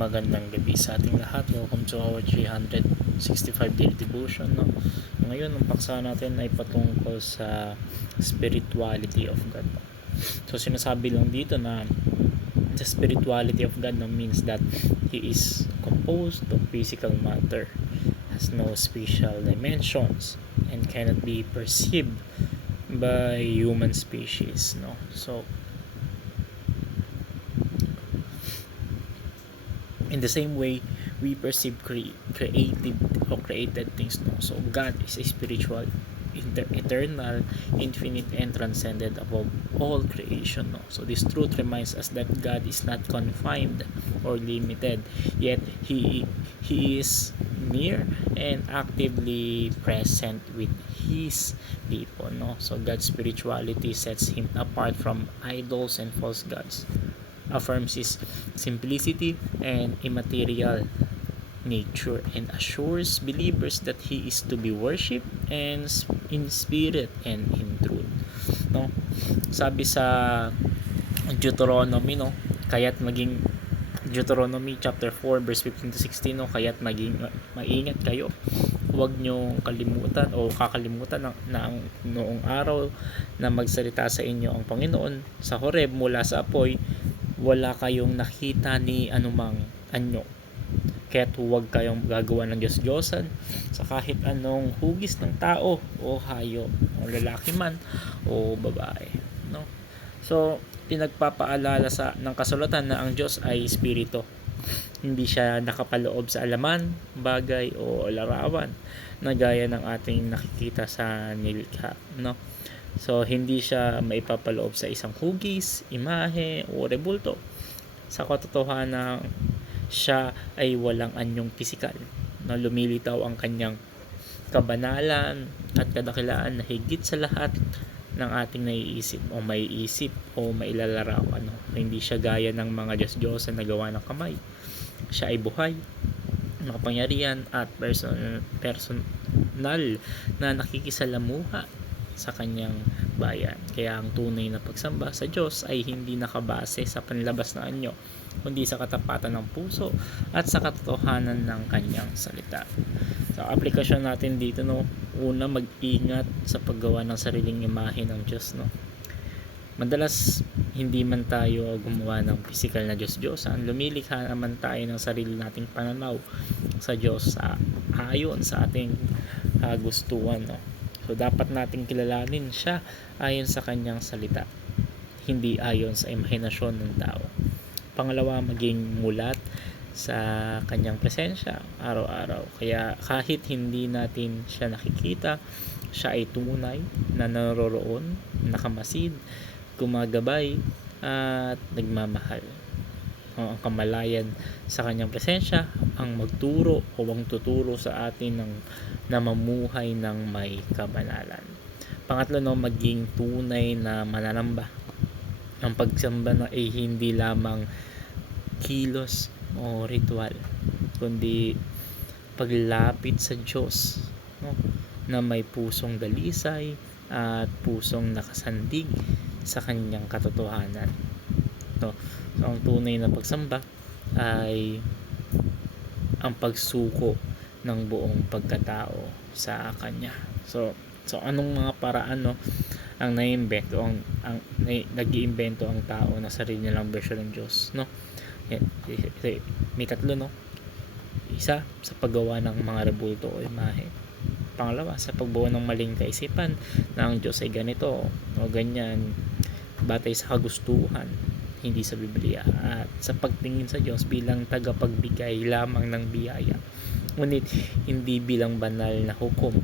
Magandang gabi sa ating lahat. Welcome to our 365 daily devotion. No? Ngayon, ang paksa natin ay patungkol sa spirituality of God. So, sinasabi lang dito na the spirituality of God means that He is composed of physical matter, has no spatial dimensions, and cannot be perceived by human species. No? So, in the same way, we perceive created things. No? So God is a spiritual, eternal, infinite, and transcendent above all creation. No? So this truth reminds us that God is not confined or limited, yet He is near and actively present with His people. No? So God's spirituality sets Him apart from idols and false gods, affirms His simplicity and immaterial nature, and assures believers that He is to be worshipped and in spirit and in truth. No? Sabi sa Deuteronomy, no, kaya't maging Deuteronomy chapter 4 verse 15 to 16, no, kaya't maingat kayo. Huwag nyo kalimutan o kakalimutan na noong araw na magsalita sa inyo ang Panginoon sa Horeb mula sa apoy, wala kayong nakita ni anumang anyo. Kaya't huwag kayong gagawa ng Diyos-Diyosan sa kahit anong hugis ng tao o hayop, o lalaki man o babae. No? So, pinagpapaalala ng kasulatan na ang Diyos ay espiritu. Hindi siya nakapaloob sa alaman, bagay o larawan na gaya ng ating nakikita sa nilikha. No? So, hindi siya maipapaloob sa isang hugis, imahe, o rebulto. Sa katotohanan, siya ay walang anyong pisikal. Na lumilitaw ang kanyang kabanalan at kadakilaan na higit sa lahat ng ating naiisip o maiisip o mailalarawan. No? Hindi siya gaya ng mga Diyos-Diyosan na gawa ng kamay. Siya ay buhay, makapangyarihan at personal na nakikisalamuha sa kanyang bayan. Kaya ang tunay na pagsamba sa Diyos ay hindi nakabase sa panlabas na anyo, kundi sa katapatan ng puso at sa katotohanan ng kanyang salita. So, aplikasyon natin dito, no, una, mag-ingat sa paggawa ng sariling imahe ng Diyos. No? Madalas, hindi man tayo gumawa ng physical na Diyos-Diyosan, lumilikha naman tayo ng sarili nating pananaw sa Diyos ayon sa ating gustuhan. No? So, dapat nating kilalanin siya ayon sa kanyang salita, hindi ayon sa imahinasyon ng tao. Pangalawa, maging mulat sa kanyang presensya araw-araw. Kaya kahit hindi natin siya nakikita, siya ay tunay na naroroon, nakamasid, gumagabay at nagmamahal. Ang kamalayan sa kanyang presensya ang magturo o ang tuturo sa atin ng namamuhay ng may kabanalan. Pangatlo, no, maging tunay na mananamba. Ang pagsamba na ay hindi lamang kilos o ritual, kundi paglapit sa Diyos, no, na may pusong dalisay at pusong nakasandig sa kanyang katotohanan. No? So, ang tunay na pagsamba ay ang pagsuko ng buong pagkatao sa kanya. So anong mga paraan, no, ang naiimbento nag-iimbento ang tao na sarili nilang version ng Diyos, no? May tatlo, no? Isa, sa paggawa ng mga rebulto o imahe. Pangalawa, sa pagbuo ng maling kaisipan na ang Diyos ay ganito o ganyan, batay sa kagustuhan, hindi sa Biblia, at sa pagtingin sa Diyos bilang tagapagbigay lamang ng biyaya, ngunit hindi bilang banal na hukom